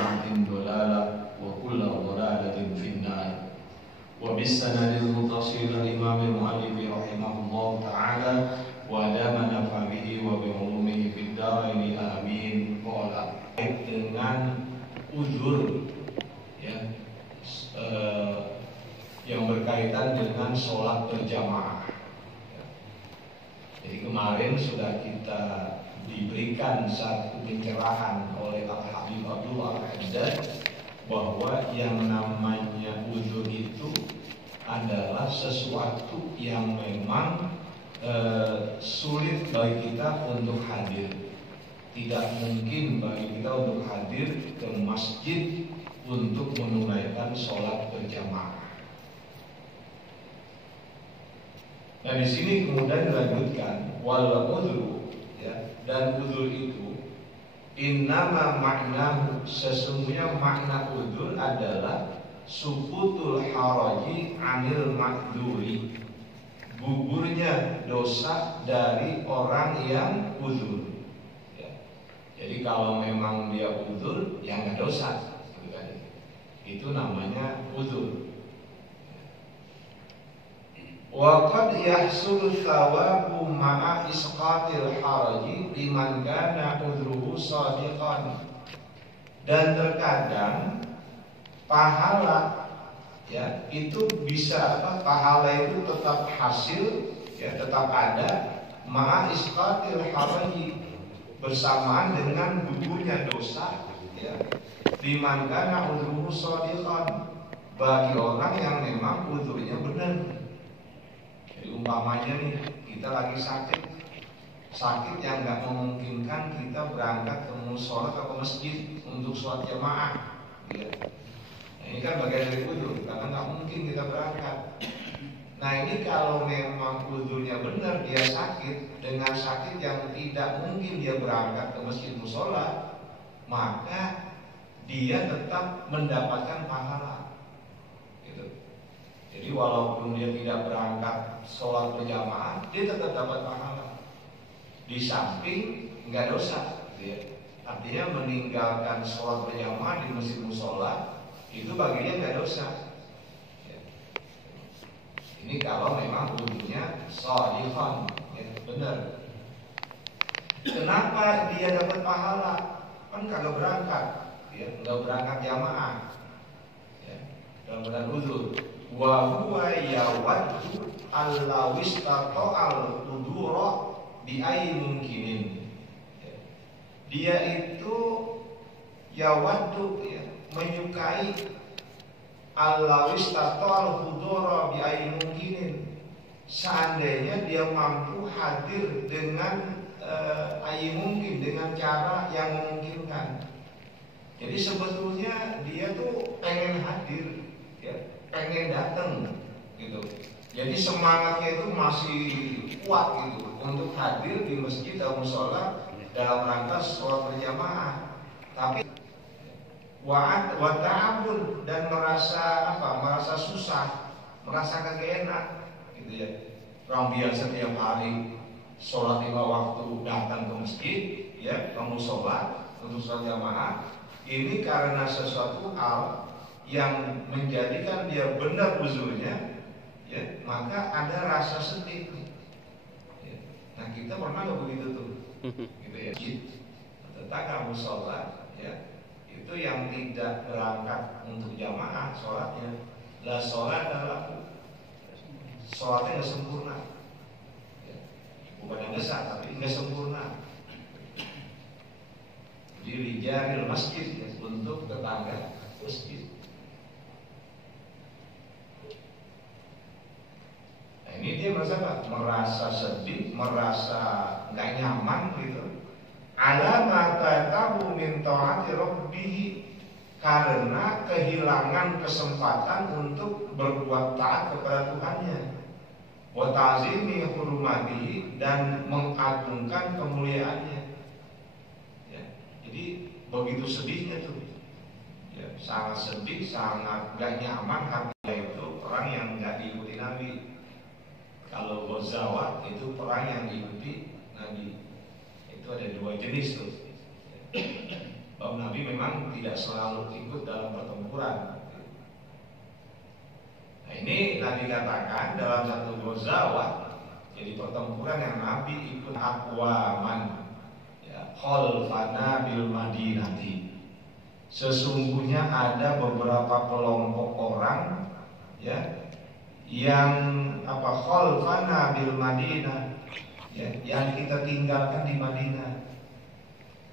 بدعة ضلالة وكل ضلالة في النار. وبالسند المتصل الإمام المؤلف رحمه الله تعالى ودام نفع به وبعلومه في الدارين آمين. قال dengan uzur ya, yang berkaitan dengan sholat berjamaah. Jadi kemarin sudah kita diberikan satu pencerahan oleh Al-Habib Abdullah Al-Haddad bahwa yang namanya uzur itu adalah sesuatu yang memang sulit bagi kita untuk hadir. Tidak mungkin bagi kita untuk hadir ke masjid untuk menunaikan sholat berjamaah. Nah di sini kemudian dilanjutkan wal uzru ya, dan uzur itu innama maknahu, sesungguhnya makna uzur adalah sukutul haraji anil ma'dzuri, gugurnya dosa dari orang yang uzur. Jadi kalau memang dia uzur, ya nggak dosa, gitu kan? Itu namanya uzur. Wa qad yahsul thawabu ma'a isqatil haraji liman kana uzruhu shadiqan. Dan terkadang pahala ya itu bisa pahala itu tetap hasil ya, tetap ada ma'a isqatil haraji, bersamaan dengan gugurnya dosa ya, liman kana uzruhu shadiqan, bagi orang yang memang uzurnya benar. Jadi umpamanya nih kita lagi sakit yang nggak memungkinkan kita berangkat ke mushola atau ke masjid untuk sholat jamaah ya. Nah, ini kan bagian dari uzur karena nggak mungkin kita berangkat. Nah ini kalau memang uzurnya benar, dia sakit dengan sakit yang tidak mungkin dia berangkat ke masjid mushola, maka dia tetap mendapatkan pahala gitu. Jadi walaupun dia tidak berangkat sholat berjamaah, dia tetap dapat pahala. Di samping nggak dosa gitu ya. Artinya meninggalkan sholat berjamaah di masjid mushola itu bagi dia nggak dosa. Ini kalau memang uzurnya shadiqan, ya, benar. Kenapa dia dapat pahala? Kan kagak berangkat, ya, nggak berangkat jamaah, ya, dalam keadaan uzur. Wa huwa yawaddu allawistata al-udura bi ayyi mungkinin. Dia itu yawaddu ya, menyukai allawistata al-udura bi ayyi mungkinin, seandainya dia mampu hadir dengan ayyi mungkin, dengan cara yang memungkinkan. Jadi sebetulnya dia tuh pengen hadir ya, pengen datang gitu. Jadi semangatnya itu masih kuat gitu untuk hadir di masjid atau mushola dalam rangka sholat berjamaah. Tapi wa ta'abun, dan merasa susah, merasa kagak enak gitu ya. Orang biasa tiap hari sholat 5 waktu datang ke masjid ya, ke mushola untuk sholat jamaah. Ini karena sesuatu hal yang menjadikan dia benar uzurnya ya, maka ada rasa sedih ya. Nah kita pernah nggak begitu tuh gitu ya, tetangga mushola ya, itu yang tidak berangkat untuk jamaah sholatnya, la sholat adalah sholatnya nggak sempurna ya. Bukan yang besar tapi nggak sempurna. Jadi rijalil masjid ya, untuk tetangga masjid. Nah ini dia merasa apa? Merasa sedih, merasa nggak nyaman gitu. Ala ma fatahu min ta'ati rabbih, karena kehilangan kesempatan untuk berbuat taat kepada Tuhannya. Wa ta'zimi hurmatihi, dan mengagungkan kemuliaannya. Ya, jadi begitu sedihnya tuh. Ya, sangat sedih, sangat gak nyaman hatinya itu orang yang gak diikuti Nabi. Kalau ghazawat itu perang yang diikuti Nabi. Itu ada 2 jenis tuh. Bahwa Nabi memang tidak selalu ikut dalam pertempuran. Nah ini Nabi katakan dalam satu ghazawah, jadi pertempuran yang Nabi ikut aqwaman, ya, khalfana bil madinati. Sesungguhnya ada beberapa kelompok orang, ya, yang khalfana bil madinah, ya, yang kita tinggalkan di Madinah.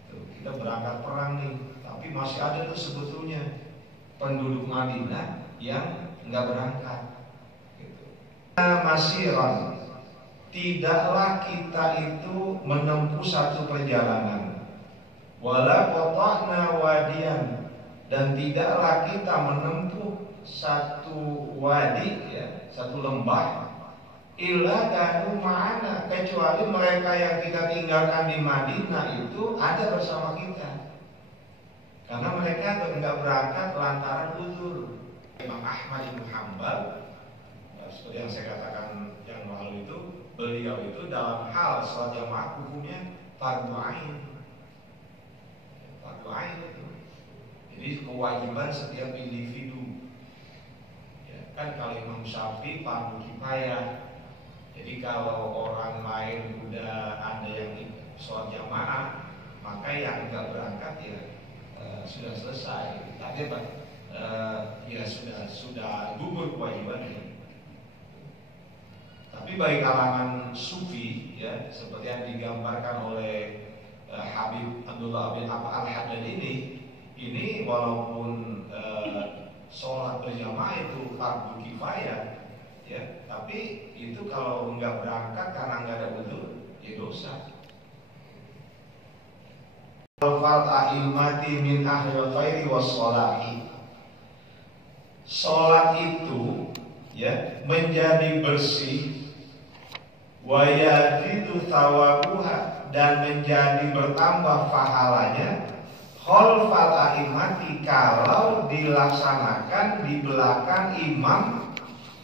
Tuh, kita berangkat perang nih, tapi masih ada tuh sebetulnya penduduk Madinah yang nggak berangkat. Gitu. Masiran, tidaklah kita itu menempuh satu perjalanan. Wala qata'na wadiyan, dan tidaklah kita menempuh satu wadi, ya, satu lembah, illa kanu ma'ana, kecuali mereka yang kita tinggalkan di Madinah itu ada bersama kita. Karena mereka enggak berangkat lantaran uzur. Imam Ahmad bin Hanbal, seperti yang saya katakan yang lalu itu, beliau itu dalam hal salat jamaah hukumnya fardu ain. Fardu ain itu. Jadi kewajiban setiap individu. Ya, kan kalau Imam Syafi'i fardu kifayah. Jadi kalau orang lain udah ada yang sholat jamaah, maka yang enggak berangkat ya sudah selesai. Tapi ya sudah gugur kewajibannya. Tapi bagi kalangan sufi, ya, seperti yang digambarkan oleh Habib Abdullah bin Al-Haddad ini walaupun sholat berjamaah itu fardu kifayah, ya, tapi itu kalau nggak berangkat karena nggak ada wudu, ya dosa. Al-Fatihati min ahlil khairi wassolahi. Sholat itu, ya, menjadi bersih, wa yazidu thawabuha, dan menjadi bertambah pahalanya, khalfal a'immati, kalau dilaksanakan di belakang imam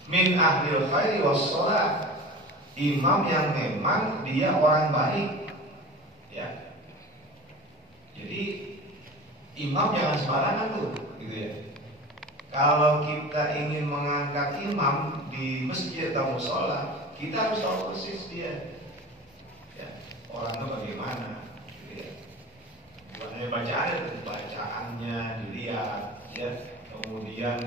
min ahlil khairi wassalah, imam yang memang dia orang baik, ya. Jadi imam jangan sembarangan tuh, gitu ya. Kalau kita ingin mengangkat imam di masjid atau mushola, kita harus tahu persis dia, ya, orangnya bagaimana, gitu ya. Bukan hanya bacaannya dilihat, ya, kemudian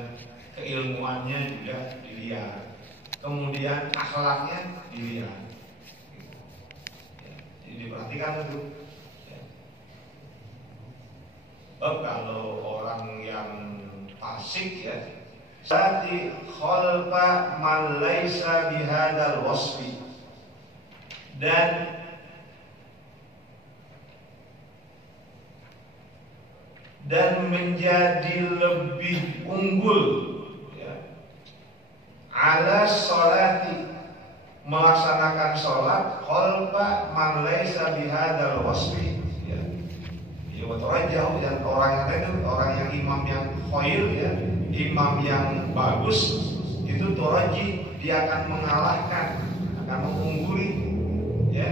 keilmuannya juga dilihat, kemudian akhlaknya dilihat, gitu. Ya, jadi diperhatikan itu. Ya. Kalau orang yang fasik, ya, sati khalfa man laisa bihadzal wasfi, dan menjadi lebih unggul, ya, ala sholati, melaksanakan sholat khalfa man laisa bihadzal wasfi, ya. Orang jauh, dan orang yang lain, orang yang imam yang khair, ya, imam yang bagus, itu toraji, dia akan mengalahkan, akan mengungguli, ya,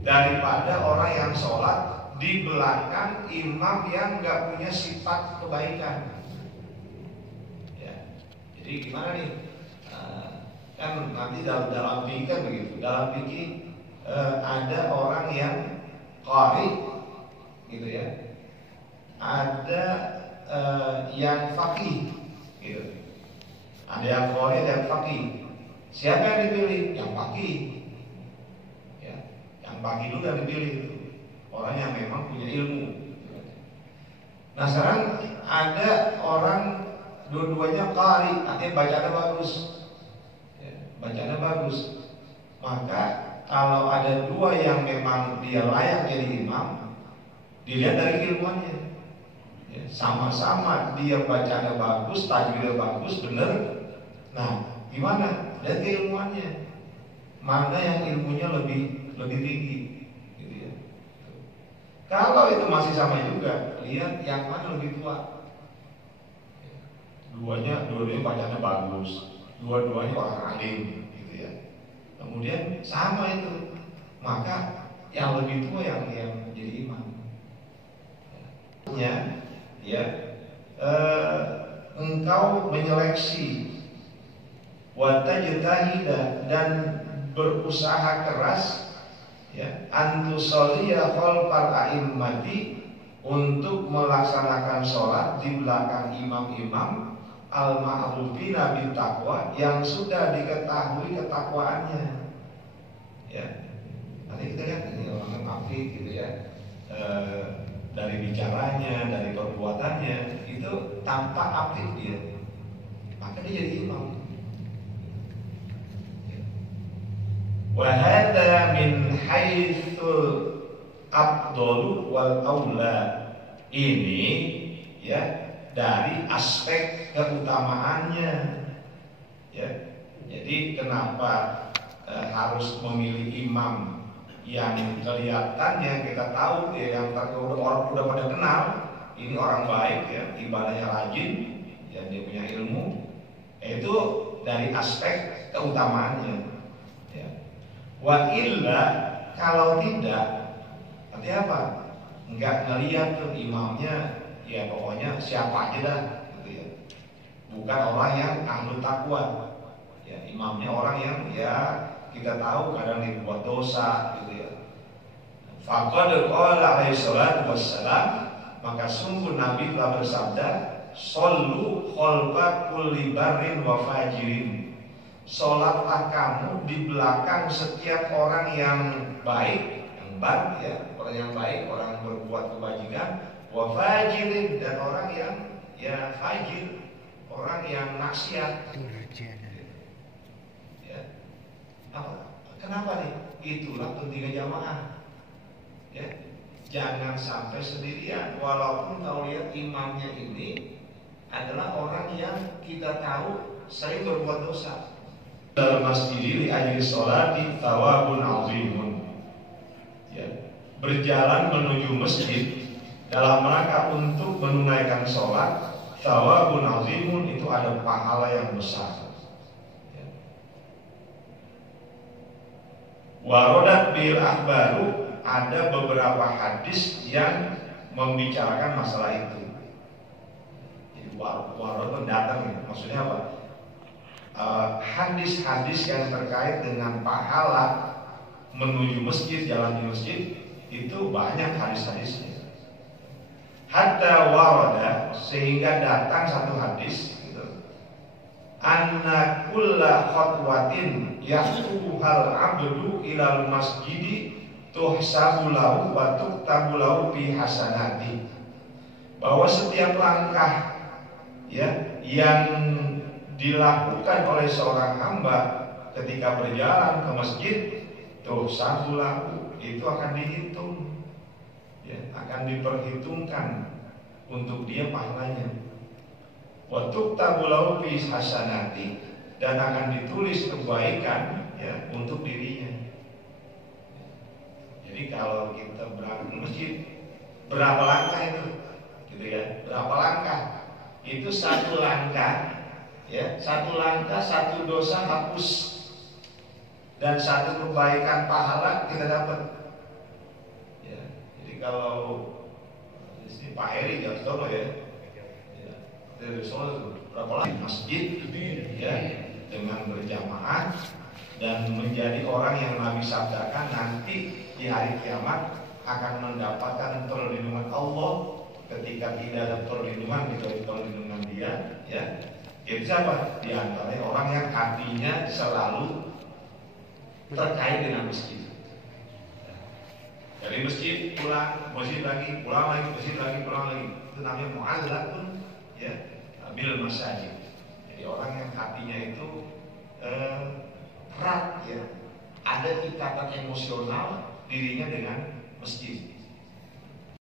daripada orang yang sholat di belakang imam yang nggak punya sifat kebaikan. Ya. Jadi gimana nih? Kan nanti dalam fikih kan begitu. Dalam fikih ada orang yang qari, gitu ya. Ada yang faqih, gitu. Ada yang qari, ada yang faqih. Siapa yang dipilih? Yang faqih. Ya, yang faqih dulu yang dipilih. Orang yang memang punya ilmu. Nah sekarang ada orang dua-duanya qari, artinya bacaannya bagus, ya, bacaannya bagus. Maka kalau ada dua yang memang dia layak jadi imam, dilihat dari ilmuannya, ya, sama-sama dia bacaannya bagus, tajwidnya bagus, bener. Nah gimana? Lihat keilmuannya, mana yang ilmunya lebih tinggi. Kalau itu masih sama juga, lihat yang mana lebih tua. Dua-duanya bacanya bagus, dua-duanya orang alim, gitu ya. Kemudian sama itu, maka yang lebih tua yang jadi imam. ya, engkau menyeleksi wa tajtahida dan berusaha keras ya, antusolliya khalfal a'immati untuk melaksanakan sholat di belakang imam-imam al-ma'rufina bit taqwa yang sudah diketahui ketakwaannya. Ya, nanti kita lihat ini orang yang aktif gitu ya, dari bicaranya, dari perbuatannya itu tampak aktif dia, maka dia jadi imam. Wahada min haitsul afdalu wal aula, ini ya dari aspek keutamaannya ya. Jadi kenapa harus memilih imam yang kelihatannya kita tahu ya, yang orang udah pada kenal ini orang baik ya, ibadahnya rajin ya, dia punya ilmu, itu dari aspek keutamaannya ya. Wa illa, kalau tidak nanti apa? Enggak ngelihat tuh imamnya ya, pokoknya siapa aja dah gitu ya. Bukan orang yang ahlu takwa ya, imamnya orang yang ya kita tahu kadang dia buat dosa gitu ya. Faqad qala alaihi salatu wassalam, maka sungguh Nabi telah bersabda, shollu khalfa kulli barrin wa fajirin, sholatlah kamu di belakang setiap orang yang baik, yang bar ya, orang yang baik, orang yang berbuat kebajikan, wa fajirin, dan orang yang ya fajir, orang yang maksiat. Ya. Apa? Kenapa nih? Itulah pentingnya jamaah. Ya. Jangan sampai sendirian, walaupun kau lihat imamnya ini adalah orang yang kita tahu sering berbuat dosa. Dalam masjid li ajli sholati thawabun azimun. Ya. Berjalan menuju masjid dalam rangka untuk menunaikan sholat, thawabun azimun, itu ada pahala yang besar. Warodat bil akhbaru, ada beberapa hadis yang membicarakan masalah itu. Jadi warodat datang, maksudnya apa? Hadis-hadis yang terkait dengan pahala menuju masjid, jalan di masjid, itu banyak hadis-hadisnya. Hatta warada, sehingga datang satu hadis gitu, anna kulla khatwatin yahtuhal abdu ilal masjidi tuhsabu lahu wa tuktabu lahu bi hasanati, bahwa setiap langkah ya yang dilakukan oleh seorang hamba ketika berjalan ke masjid, tuhsabu lahu, itu akan dihitung ya, akan diperhitungkan untuk dia pahalanya. Wa tuktabu lahu fi hasanati, dan akan ditulis kebaikan ya untuk dirinya. Jadi kalau kita berangkat ke masjid, berapa langkah itu? Gitu ya, berapa langkah? Itu satu langkah ya, satu langkah satu dosa hapus dan satu kebaikan pahala kita dapat. Ya, jadi kalau di sini Pak Heri Jartono ya, dari Solo berapa lagi masjid ya, dengan berjamaah dan menjadi orang yang Nabi sabdakan nanti di hari kiamat akan mendapatkan perlindungan Allah ketika tidak ada perlindungan kecuali perlindungan Dia ya. Itu siapa? Di antaranya orang yang hatinya selalu terkait dengan masjid. Dari masjid pulang, masjid lagi, pulang lagi, masjid lagi, pulang lagi. Itu namanya mu'allaqun ya bil masajid. Jadi orang yang hatinya itu erat ya, ada ikatan emosional dirinya dengan masjid.